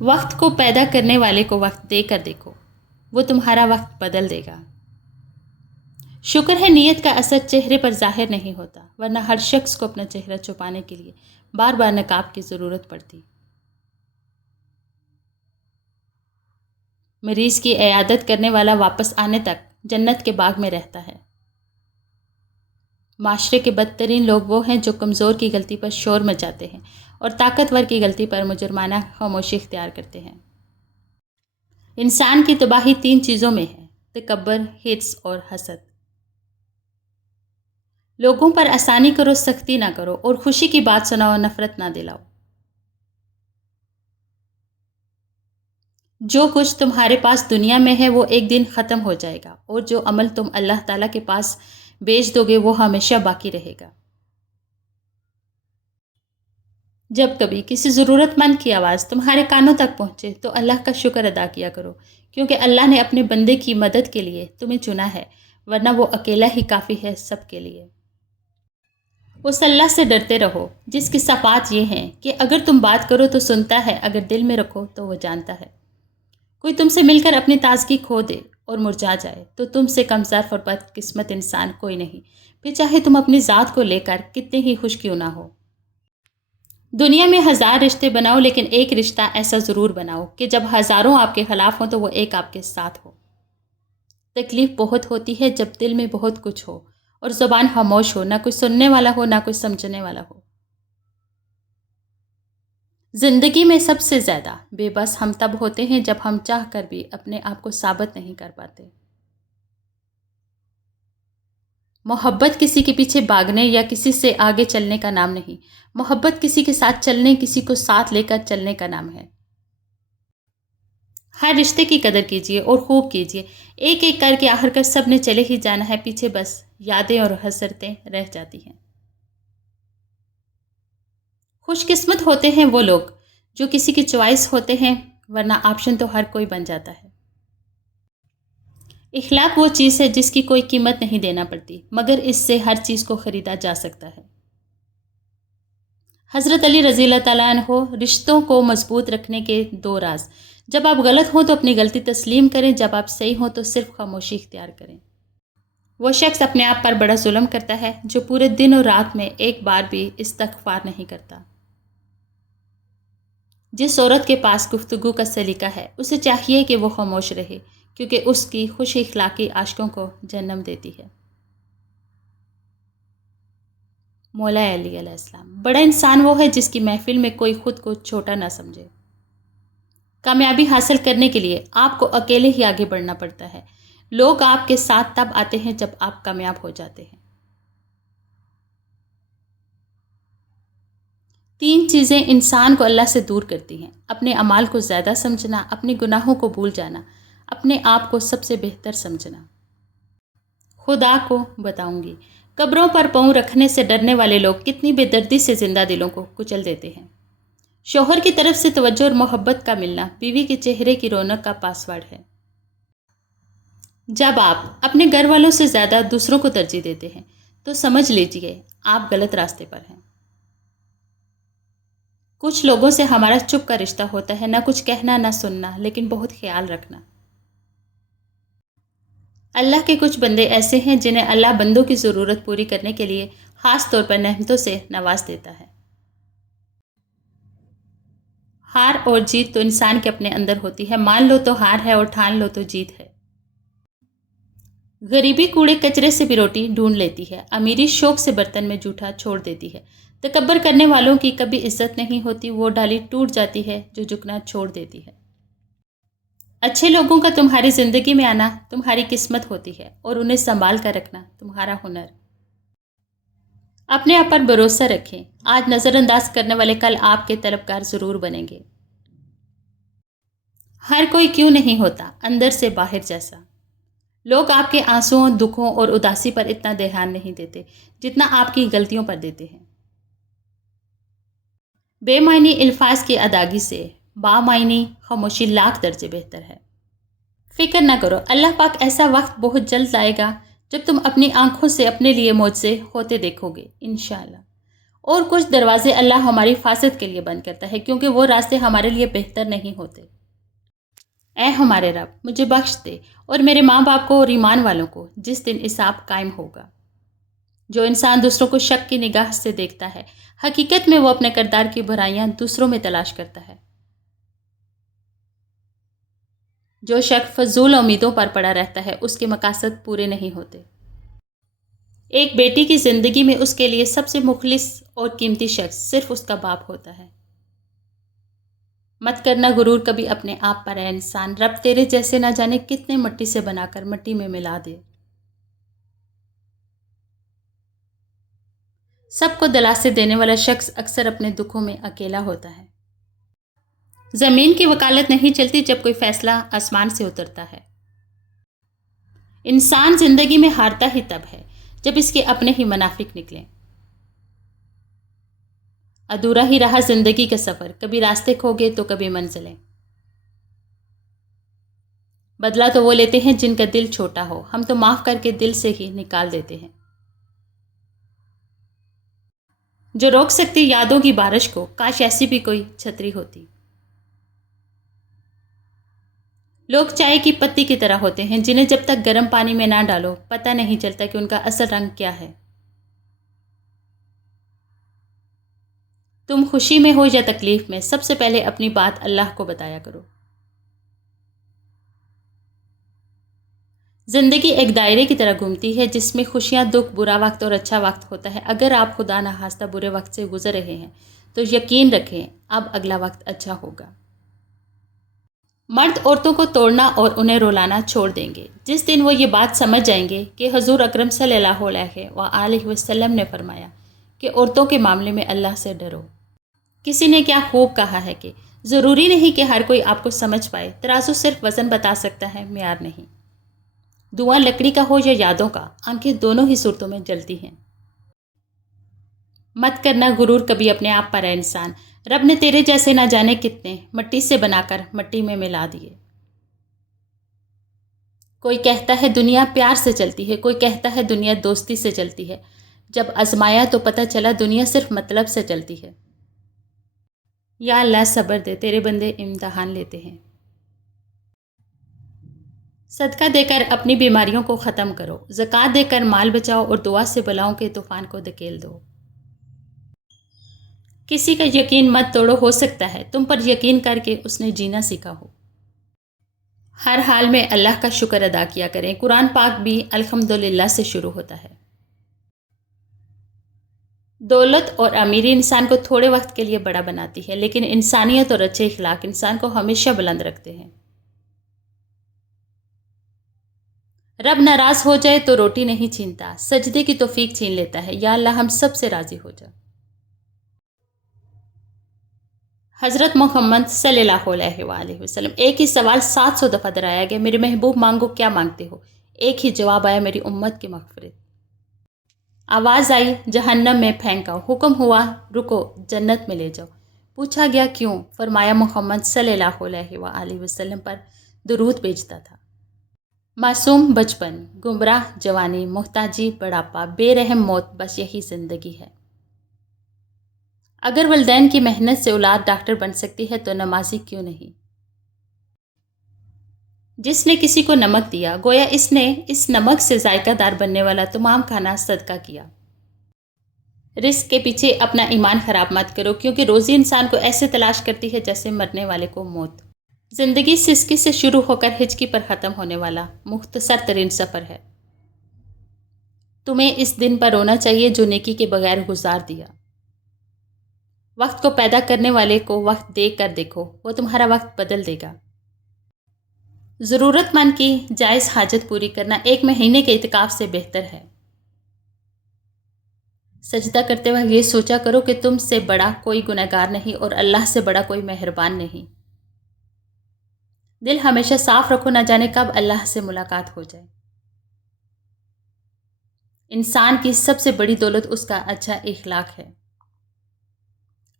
وقت کو پیدا کرنے والے کو وقت دے کر دیکھو، وہ تمہارا وقت بدل دے گا۔ شکر ہے نیت کا اثر چہرے پر ظاہر نہیں ہوتا، ورنہ ہر شخص کو اپنا چہرہ چھپانے کے لیے بار بار نقاب کی ضرورت پڑتی۔ مریض کی عیادت کرنے والا واپس آنے تک جنت کے باغ میں رہتا ہے۔ معاشرے کے بدترین لوگ وہ ہیں جو کمزور کی غلطی پر شور مچاتے ہیں اور طاقتور کی غلطی پر مجرمانہ خاموشی اختیار کرتے ہیں۔ انسان کی تباہی 3 چیزوں میں ہے: تکبر، حرص اور حسد۔ لوگوں پر آسانی کرو، سختی نہ کرو، اور خوشی کی بات سناؤ، نفرت نہ دلاؤ۔ جو کچھ تمہارے پاس دنیا میں ہے وہ ایک دن ختم ہو جائے گا، اور جو عمل تم اللہ تعالیٰ کے پاس بیچ دو گے وہ ہمیشہ باقی رہے گا۔ جب کبھی کسی ضرورت مند کی آواز تمہارے کانوں تک پہنچے تو اللہ کا شکر ادا کیا کرو، کیونکہ اللہ نے اپنے بندے کی مدد کے لیے تمہیں چنا ہے، ورنہ وہ اکیلا ہی کافی ہے سب کے لیے۔ اس اللہ سے ڈرتے رہو جس کی صفات یہ ہیں کہ اگر تم بات کرو تو سنتا ہے، اگر دل میں رکھو تو وہ جانتا ہے۔ کوئی تم سے مل کر اپنی تازگی کھو دے اور مرجھا جائے تو تم سے کم ظرف اور بد قسمت انسان کوئی نہیں، پھر چاہے تم اپنی ذات کو لے کر کتنے ہی خوش کیوں نہ ہو۔ دنیا میں 1000 رشتے بناؤ، لیکن ایک رشتہ ایسا ضرور بناؤ کہ جب ہزاروں آپ کے خلاف ہوں تو وہ ایک آپ کے ساتھ ہو۔ تکلیف بہت ہوتی ہے جب دل میں بہت کچھ ہو اور زبان خاموش ہو، نہ کوئی سننے والا ہو، نہ کوئی سمجھنے والا ہو۔ زندگی میں سب سے زیادہ بے بس ہم تب ہوتے ہیں جب ہم چاہ کر بھی اپنے آپ کو ثابت نہیں کر پاتے۔ محبت کسی کے پیچھے بھاگنے یا کسی سے آگے چلنے کا نام نہیں، محبت کسی کے ساتھ چلنے، کسی کو ساتھ لے کر چلنے کا نام ہے۔ ہر رشتے کی قدر کیجیے اور خوب کیجیے، ایک ایک کر کے آخر کر سب نے چلے ہی جانا ہے، پیچھے بس یادیں اور حسرتیں رہ جاتی ہیں۔ خوش قسمت ہوتے ہیں وہ لوگ جو کسی کی چوائس ہوتے ہیں، ورنہ آپشن تو ہر کوئی بن جاتا ہے۔ اخلاق وہ چیز ہے جس کی کوئی قیمت نہیں دینا پڑتی، مگر اس سے ہر چیز کو خریدا جا سکتا ہے۔ حضرت علی رضی اللہ تعالیٰ عنہ رشتوں کو مضبوط رکھنے کے 2 راز: جب آپ غلط ہوں تو اپنی غلطی تسلیم کریں، جب آپ صحیح ہوں تو صرف خاموشی اختیار کریں۔ وہ شخص اپنے آپ پر بڑا ظلم کرتا ہے جو پورے دن اور رات میں ایک بار بھی استغفار نہیں کرتا۔ جس عورت کے پاس گفتگو کا سلیقہ ہے اسے چاہیے کہ وہ خاموش رہے، کیونکہ اس کی خوش اخلاقی عاشقوں کو جنم دیتی ہے۔ مولا علی علیہ السلام: بڑا انسان وہ ہے جس کی محفل میں کوئی خود کو چھوٹا نہ سمجھے۔ کامیابی حاصل کرنے کے لیے آپ کو اکیلے ہی آگے بڑھنا پڑتا ہے، لوگ آپ کے ساتھ تب آتے ہیں جب آپ کامیاب ہو جاتے ہیں۔ 3 چیزیں انسان کو اللہ سے دور کرتی ہیں: اپنے اعمال کو زیادہ سمجھنا، اپنے گناہوں کو بھول جانا، اپنے آپ کو سب سے بہتر سمجھنا۔ خدا کو بتاؤں گی، قبروں پر پاؤں رکھنے سے ڈرنے والے لوگ کتنی بے دردی سے زندہ دلوں کو کچل دیتے ہیں۔ شوہر کی طرف سے توجہ اور محبت کا ملنا بیوی کے چہرے کی رونق کا پاسورڈ ہے۔ جب آپ اپنے گھر والوں سے زیادہ دوسروں کو ترجیح دیتے ہیں تو سمجھ لیجئے آپ غلط راستے پر ہیں۔ کچھ لوگوں سے ہمارا چپ کا رشتہ ہوتا ہے، نہ کچھ کہنا نہ سننا، لیکن بہت خیال رکھنا۔ اللہ کے کچھ بندے ایسے ہیں جنہیں اللہ بندوں کی ضرورت پوری کرنے کے لیے خاص طور پر نعمتوں سے نواز دیتا ہے۔ ہار اور جیت تو انسان کے اپنے اندر ہوتی ہے، مان لو تو ہار ہے اور ٹھان لو تو جیت ہے۔ غریبی کوڑے کچرے سے بھی روٹی ڈھونڈ لیتی ہے، امیری شوق سے برتن میں جھوٹا چھوڑ دیتی ہے۔ تکبر کرنے والوں کی کبھی عزت نہیں ہوتی، وہ ڈالی ٹوٹ جاتی ہے جو جھکنا چھوڑ دیتی ہے۔ اچھے لوگوں کا تمہاری زندگی میں آنا تمہاری قسمت ہوتی ہے اور انہیں سنبھال کر رکھنا تمہارا ہنر۔ اپنے آپ پر بھروسہ رکھیں، آج نظر انداز کرنے والے کل آپ کے طلبگار ضرور بنیں گے۔ ہر کوئی کیوں نہیں ہوتا اندر سے باہر جیسا۔ لوگ آپ کے آنسوؤں، دکھوں اور اداسی پر اتنا دھیان نہیں دیتے جتنا آپ کی غلطیوں پر دیتے ہیں۔ بے معنی الفاظ کی ادائیگی سے بامعنی خاموشی لاکھ درجے بہتر ہے۔ فکر نہ کرو، اللہ پاک ایسا وقت بہت جلد لائے گا جب تم اپنی آنکھوں سے اپنے لیے معجزے ہوتے دیکھو گے، انشاءاللہ۔ اور کچھ دروازے اللہ ہماری حفاظت کے لیے بند کرتا ہے کیونکہ وہ راستے ہمارے لیے بہتر نہیں ہوتے۔ اے ہمارے رب، مجھے بخش دے اور میرے ماں باپ کو اور ایمان والوں کو جس دن حساب قائم ہوگا۔ جو انسان دوسروں کو شک کی نگاہ سے دیکھتا ہے، حقیقت میں وہ اپنے کردار کی برائیاں دوسروں میں تلاش کرتا ہے۔ جو شخص فضول امیدوں پر پڑا رہتا ہے، اس کے مقاصد پورے نہیں ہوتے۔ ایک بیٹی کی زندگی میں اس کے لیے سب سے مخلص اور قیمتی شخص صرف اس کا باپ ہوتا ہے۔ مت کرنا غرور کبھی اپنے آپ پر ہے انسان، رب تیرے جیسے نہ جانے کتنے مٹی سے بنا کر مٹی میں ملا دے۔ سب کو دلاسے دینے والا شخص اکثر اپنے دکھوں میں اکیلا ہوتا ہے۔ زمین کی وکالت نہیں چلتی جب کوئی فیصلہ آسمان سے اترتا ہے۔ انسان زندگی میں ہارتا ہی تب ہے جب اس کے اپنے ہی منافق نکلیں۔ ادھورا ہی رہا زندگی کا سفر، کبھی راستے کھو گئے تو کبھی منزلیں۔ بدلہ تو وہ لیتے ہیں جن کا دل چھوٹا ہو، ہم تو معاف کر کے دل سے ہی نکال دیتے ہیں۔ جو روک سکتی یادوں کی بارش کو، کاش ایسی بھی کوئی چھتری ہوتی۔ لوگ چائے کی پتی کی طرح ہوتے ہیں جنہیں جب تک گرم پانی میں نہ ڈالو پتہ نہیں چلتا کہ ان کا اصل رنگ کیا ہے۔ تم خوشی میں ہو یا تکلیف میں، سب سے پہلے اپنی بات اللہ کو بتایا کرو۔ زندگی ایک دائرے کی طرح گھومتی ہے جس میں خوشیاں، دکھ، برا وقت اور اچھا وقت ہوتا ہے۔ اگر آپ خدا نخواستہ برے وقت سے گزر رہے ہیں تو یقین رکھیں اب اگلا وقت اچھا ہوگا۔ مرد عورتوں کو توڑنا اور انہیں رولانا چھوڑ دیں گے جس دن وہ یہ بات سمجھ جائیں گے کہ حضور اکرم صلی اللہ علیہ وآلہ وسلم نے فرمایا کہ عورتوں کے معاملے میں اللہ سے ڈرو۔ کسی نے کیا خوب کہا ہے کہ ضروری نہیں کہ ہر کوئی آپ کو سمجھ پائے، ترازو صرف وزن بتا سکتا ہے، معیار نہیں۔ دھواں لکڑی کا ہو یا یادوں کا، آنکھیں دونوں ہی صورتوں میں جلتی ہیں۔ مت کرنا غرور کبھی اپنے آپ پر ہے انسان، رب نے تیرے جیسے نہ جانے کتنے مٹی سے بنا کر مٹی میں ملا دیے۔ کوئی کہتا ہے دنیا پیار سے چلتی ہے، کوئی کہتا ہے دنیا دوستی سے چلتی ہے، جب آزمایا تو پتہ چلا دنیا صرف مطلب سے چلتی ہے۔ یا اللہ صبر دے، تیرے بندے امتحان لیتے ہیں۔ صدقہ دے کر اپنی بیماریوں کو ختم کرو، زکوٰۃ دے کر مال بچاؤ اور دعا سے بلاؤں کے طوفان کو دھکیل دو۔ کسی کا یقین مت توڑو، ہو سکتا ہے تم پر یقین کر کے اس نے جینا سیکھا ہو۔ ہر حال میں اللہ کا شکر ادا کیا کریں۔ قرآن پاک بھی الحمدللہ سے شروع ہوتا ہے۔ دولت اور امیری انسان کو تھوڑے وقت کے لیے بڑا بناتی ہے، لیکن انسانیت اور اچھے اخلاق انسان کو ہمیشہ بلند رکھتے ہیں۔ رب ناراض ہو جائے تو روٹی نہیں چھینتا، سجدے کی توفیق چھین لیتا ہے۔ یا اللہ ہم سب سے راضی ہو جا۔ حضرت محمد صلی اللہ علیہ وآلہ وسلم ایک ہی سوال 700 دفعہ دہرایا گیا، میرے محبوب مانگو کیا مانگتے ہو؟ ایک ہی جواب آیا، میری امت کی مغفرت۔ آواز آئی جہنم میں پھینکاؤ، حکم ہوا رکو جنت میں لے جاؤ۔ پوچھا گیا کیوں؟ فرمایا محمد صلی اللہ علیہ وآلہ وسلم پر درود بھیجتا تھا۔ معصوم بچپن، گمراہ جوانی، محتاجی بڑھاپا، بے رحم موت، بس یہی زندگی ہے۔ اگر والدین کی محنت سے اولاد ڈاکٹر بن سکتی ہے تو نمازی کیوں نہیں؟ جس نے کسی کو نمک دیا گویا اس نے اس نمک سے ذائقہ دار بننے والا تمام کھانا صدقہ کیا۔ رزق کے پیچھے اپنا ایمان خراب مت کرو، کیونکہ روزی انسان کو ایسے تلاش کرتی ہے جیسے مرنے والے کو موت۔ زندگی سسکی سے شروع ہو کر ہچکی پر ختم ہونے والا مختصر ترین سفر ہے۔ تمہیں اس دن پر رونا چاہیے جو نیکی کے بغیر گزار دیا۔ وقت کو پیدا کرنے والے کو وقت دے کر دیکھو، وہ تمہارا وقت بدل دے گا۔ ضرورت مند کی جائز حاجت پوری کرنا 1 مہینے کے اعتکاف سے بہتر ہے۔ سجدہ کرتے وقت یہ سوچا کرو کہ تم سے بڑا کوئی گنہگار نہیں اور اللہ سے بڑا کوئی مہربان نہیں۔ دل ہمیشہ صاف رکھو، نہ جانے کب اللہ سے ملاقات ہو جائے۔ انسان کی سب سے بڑی دولت اس کا اچھا اخلاق ہے۔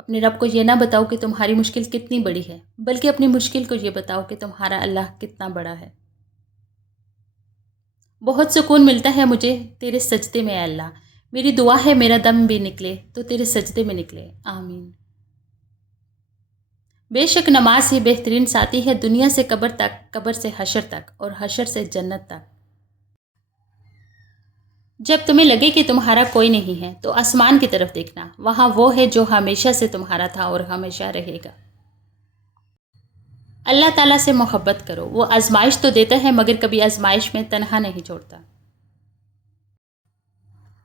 اپنے رب کو یہ نہ بتاؤ کہ تمہاری مشکل کتنی بڑی ہے، بلکہ اپنی مشکل کو یہ بتاؤ کہ تمہارا اللہ کتنا بڑا ہے۔ بہت سکون ملتا ہے مجھے تیرے سجدے میں اے اللہ، میری دعا ہے میرا دم بھی نکلے تو تیرے سجدے میں نکلے، آمین۔ بے شک نماز ہی بہترین ساتھی ہے، دنیا سے قبر تک، قبر سے حشر تک، اور حشر سے جنت تک۔ جب تمہیں لگے کہ تمہارا کوئی نہیں ہے تو آسمان کی طرف دیکھنا، وہاں وہ ہے جو ہمیشہ سے تمہارا تھا اور ہمیشہ رہے گا۔ اللہ تعالیٰ سے محبت کرو، وہ آزمائش تو دیتا ہے مگر کبھی آزمائش میں تنہا نہیں چھوڑتا۔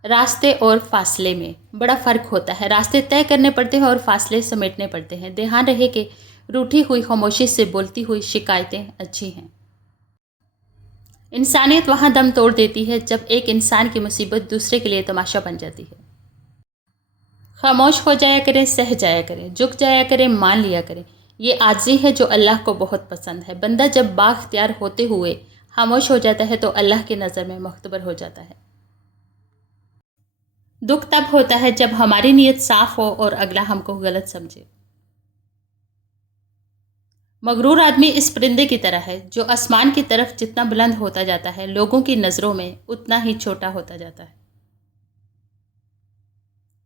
راستے اور فاصلے میں بڑا فرق ہوتا ہے، راستے طے کرنے پڑتے ہیں اور فاصلے سمیٹنے پڑتے ہیں۔ دھیان رہے کہ روٹھی ہوئی خاموشی سے بولتی ہوئی شکایتیں اچھی ہیں۔ انسانیت وہاں دم توڑ دیتی ہے جب ایک انسان کی مصیبت دوسرے کے لیے تماشا بن جاتی ہے۔ خاموش ہو جایا کریں، سہ جایا کریں، جھک جایا کریں، مان لیا کریں، یہ عاجزی ہے جو اللہ کو بہت پسند ہے۔ بندہ جب بااختیار ہوتے ہوئے خاموش ہو جاتا ہے تو اللہ کی نظر میں معتبر ہو جاتا ہے۔ دکھ تب ہوتا ہے جب ہماری نیت صاف ہو اور اگلا ہم کو غلط سمجھے۔ مغرور آدمی اس پرندے کی طرح ہے جو آسمان کی طرف جتنا بلند ہوتا جاتا ہے لوگوں کی نظروں میں اتنا ہی چھوٹا ہوتا جاتا ہے۔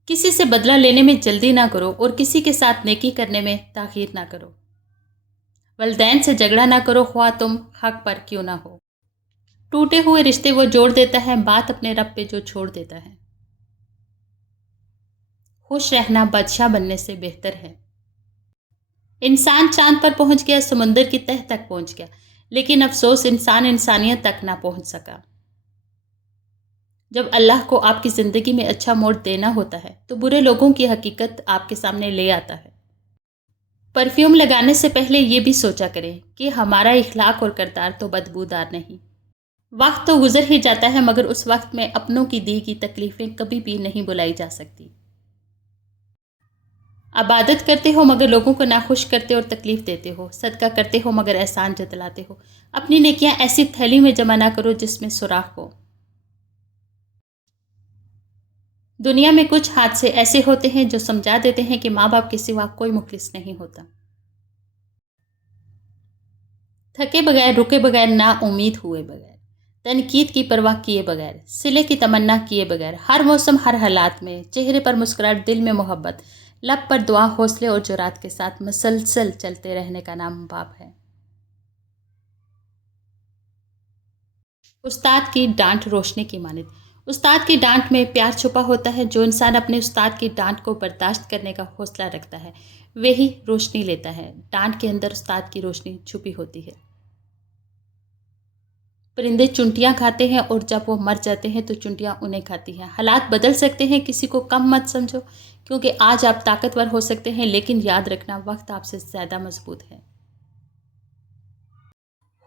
کسی سے بدلہ لینے میں جلدی نہ کرو اور کسی کے ساتھ نیکی کرنے میں تاخیر نہ کرو۔ والدین سے جھگڑا نہ کرو خواہ تم حق پر کیوں نہ ہو۔ ٹوٹے ہوئے رشتے وہ جوڑ دیتا ہے، بات اپنے رب پہ جو چھوڑ دیتا ہے۔ خوش رہنا بادشاہ بننے سے بہتر ہے۔ انسان چاند پر پہنچ گیا، سمندر کی تہ تک پہنچ گیا، لیکن افسوس انسان انسانیت تک نہ پہنچ سکا۔ جب اللہ کو آپ کی زندگی میں اچھا موڑ دینا ہوتا ہے تو برے لوگوں کی حقیقت آپ کے سامنے لے آتا ہے۔ پرفیوم لگانے سے پہلے یہ بھی سوچا کریں کہ ہمارا اخلاق اور کردار تو بدبودار نہیں۔ وقت تو گزر ہی جاتا ہے مگر اس وقت میں اپنوں کی دی کی تکلیفیں کبھی بھی نہیں بلائی جا سکتی۔ عبادت کرتے ہو مگر لوگوں کو ناخوش کرتے اور تکلیف دیتے ہو، صدقہ کرتے ہو مگر احسان جتلاتے ہو۔ اپنی نیکیاں ایسی تھیلی میں جمع نہ کرو جس میں سوراخ ہو۔ دنیا میں کچھ حادثے ایسے ہوتے ہیں جو سمجھا دیتے ہیں کہ ماں باپ کے سوا کوئی مخلص نہیں ہوتا۔ تھکے بغیر، رکے بغیر، نا امید ہوئے بغیر، تنقید کی پرواہ کیے بغیر، صلے کی تمنا کیے بغیر، ہر موسم، ہر حالات میں، چہرے پر مسکراہٹ، دل میں محبت، لب پر دعا، حوصلے اور جرات کے ساتھ مسلسل چلتے رہنے کا نام باپ ہے۔ استاد کی ڈانٹ روشنی کی مانند، استاد کی ڈانٹ میں پیار چھپا ہوتا ہے۔ جو انسان اپنے استاد کی ڈانٹ کو برداشت کرنے کا حوصلہ رکھتا ہے وہی روشنی لیتا ہے۔ ڈانٹ کے اندر استاد کی روشنی چھپی ہوتی ہے۔ پرندے چنٹیاں کھاتے ہیں اور جب وہ مر جاتے ہیں تو چنٹیاں انہیں کھاتی ہیں۔ حالات بدل سکتے ہیں، کسی کو کم مت سمجھو، کیونکہ آج آپ طاقتور ہو سکتے ہیں لیکن یاد رکھنا وقت آپ سے زیادہ مضبوط ہے۔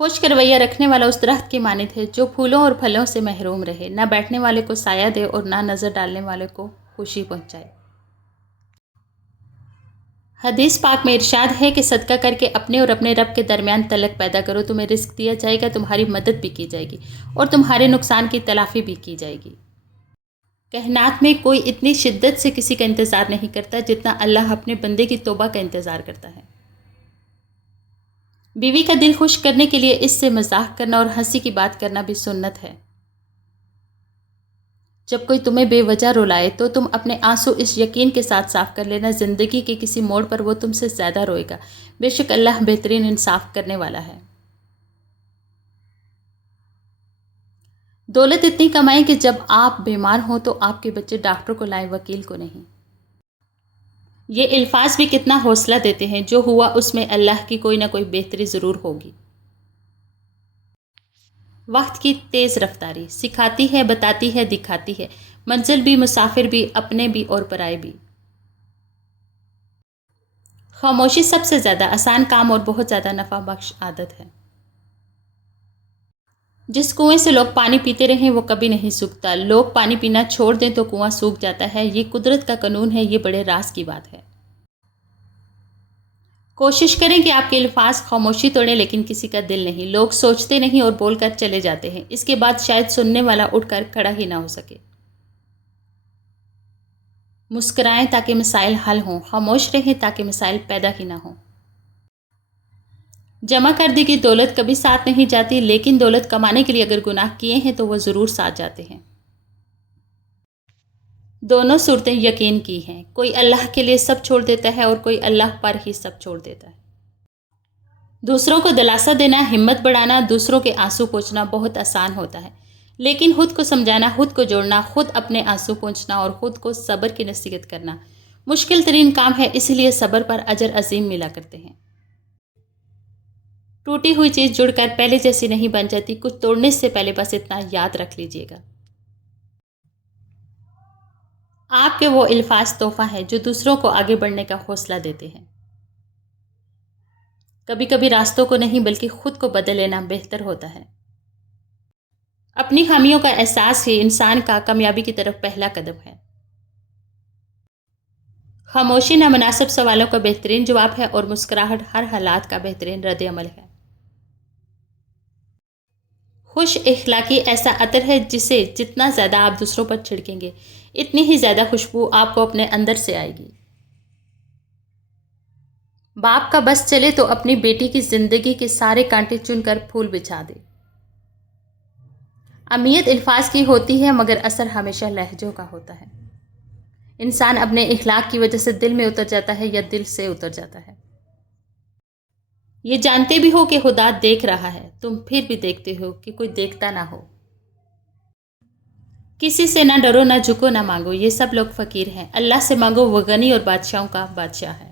خشک رویہ رکھنے والا اس درخت کی مانند ہے جو پھولوں اور پھلوں سے محروم رہے، نہ بیٹھنے والے کو سایہ دے اور نہ نظر ڈالنے والے کو خوشی پہنچائے۔ حدیث پاک میں ارشاد ہے کہ صدقہ کر کے اپنے اور اپنے رب کے درمیان تعلق پیدا کرو، تمہیں رزق دیا جائے گا، تمہاری مدد بھی کی جائے گی اور تمہارے نقصان کی تلافی بھی کی جائے گی۔ کائنات میں کوئی اتنی شدت سے کسی کا انتظار نہیں کرتا جتنا اللہ اپنے بندے کی توبہ کا انتظار کرتا ہے۔ بیوی کا دل خوش کرنے کے لیے اس سے مزاح کرنا اور ہنسی کی بات کرنا بھی سنت ہے۔ جب کوئی تمہیں بے وجہ رلائے تو تم اپنے آنسو اس یقین کے ساتھ صاف کر لینا، زندگی کے کسی موڑ پر وہ تم سے زیادہ روئے گا، بے شک اللہ بہترین انصاف کرنے والا ہے۔ دولت اتنی کمائیں کہ جب آپ بیمار ہوں تو آپ کے بچے ڈاکٹر کو لائیں، وکیل کو نہیں۔ یہ الفاظ بھی کتنا حوصلہ دیتے ہیں، جو ہوا اس میں اللہ کی کوئی نہ کوئی بہتری ضرور ہوگی۔ وقت کی تیز رفتاری سکھاتی ہے، بتاتی ہے، دکھاتی ہے، منزل بھی، مسافر بھی، اپنے بھی اور پرائے بھی۔ خاموشی سب سے زیادہ آسان کام اور بہت زیادہ نفع بخش عادت ہے۔ جس کنویں سے لوگ پانی پیتے رہیں وہ کبھی نہیں سوکھتا، لوگ پانی پینا چھوڑ دیں تو کنواں سوکھ جاتا ہے، یہ قدرت کا قانون ہے، یہ بڑے راز کی بات ہے۔ کوشش کریں کہ آپ کے الفاظ خاموشی توڑیں لیکن کسی کا دل نہیں۔ لوگ سوچتے نہیں اور بول کر چلے جاتے ہیں، اس کے بعد شاید سننے والا اٹھ کر کھڑا ہی نہ ہو سکے۔ مسکرائیں تاکہ مسائل حل ہوں، خاموش رہیں تاکہ مسائل پیدا ہی نہ ہوں۔ جمع کر دی گئی دولت کبھی ساتھ نہیں جاتی، لیکن دولت کمانے کے لیے اگر گناہ کیے ہیں تو وہ ضرور ساتھ جاتے ہیں۔ دونوں صورتیں یقین کی ہیں، کوئی اللہ کے لیے سب چھوڑ دیتا ہے اور کوئی اللہ پر ہی سب چھوڑ دیتا ہے۔ دوسروں کو دلاسا دینا، ہمت بڑھانا، دوسروں کے آنسو پوچھنا بہت آسان ہوتا ہے، لیکن خود کو سمجھانا، خود کو جوڑنا، خود اپنے آنسو پوچھنا اور خود کو صبر کی نصیحت کرنا مشکل ترین کام ہے، اس لیے صبر پر اجر عظیم ملا کرتے ہیں۔ ٹوٹی ہوئی چیز جڑ کر پہلے جیسی نہیں بن جاتی، کچھ توڑنے سے پہلے بس اتنا یاد رکھ لیجئے گا۔ آپ کے وہ الفاظ تحفہ ہیں جو دوسروں کو آگے بڑھنے کا حوصلہ دیتے ہیں۔ کبھی کبھی راستوں کو نہیں بلکہ خود کو بدل لینا بہتر ہوتا ہے۔ اپنی خامیوں کا احساس ہی انسان کا کامیابی کی طرف پہلا قدم ہے۔ خاموشی نامناسب سوالوں کا بہترین جواب ہے اور مسکراہٹ ہر حالات کا بہترین رد عمل ہے۔ خوش اخلاقی ایسا عطر ہے جسے جتنا زیادہ آپ دوسروں پر چھڑکیں گے، اتنی ہی زیادہ خوشبو آپ کو اپنے اندر سے آئے گی۔ باپ کا بس چلے تو اپنی بیٹی کی زندگی کے سارے کانٹے چن کر پھول بچھا دے۔ اہمیت الفاظ کی ہوتی ہے مگر اثر ہمیشہ لہجوں کا ہوتا ہے۔ انسان اپنے اخلاق کی وجہ سے دل میں اتر جاتا ہے یا دل سے اتر جاتا ہے۔ یہ جانتے بھی ہو کہ خدا دیکھ رہا ہے، تم پھر بھی دیکھتے ہو کہ کوئی دیکھتا نہ ہو۔ کسی سے نہ ڈرو، نہ جھکو، نہ مانگو، یہ سب لوگ فقیر ہیں۔ اللہ سے مانگو، وہ غنی اور بادشاہوں کا بادشاہ ہے۔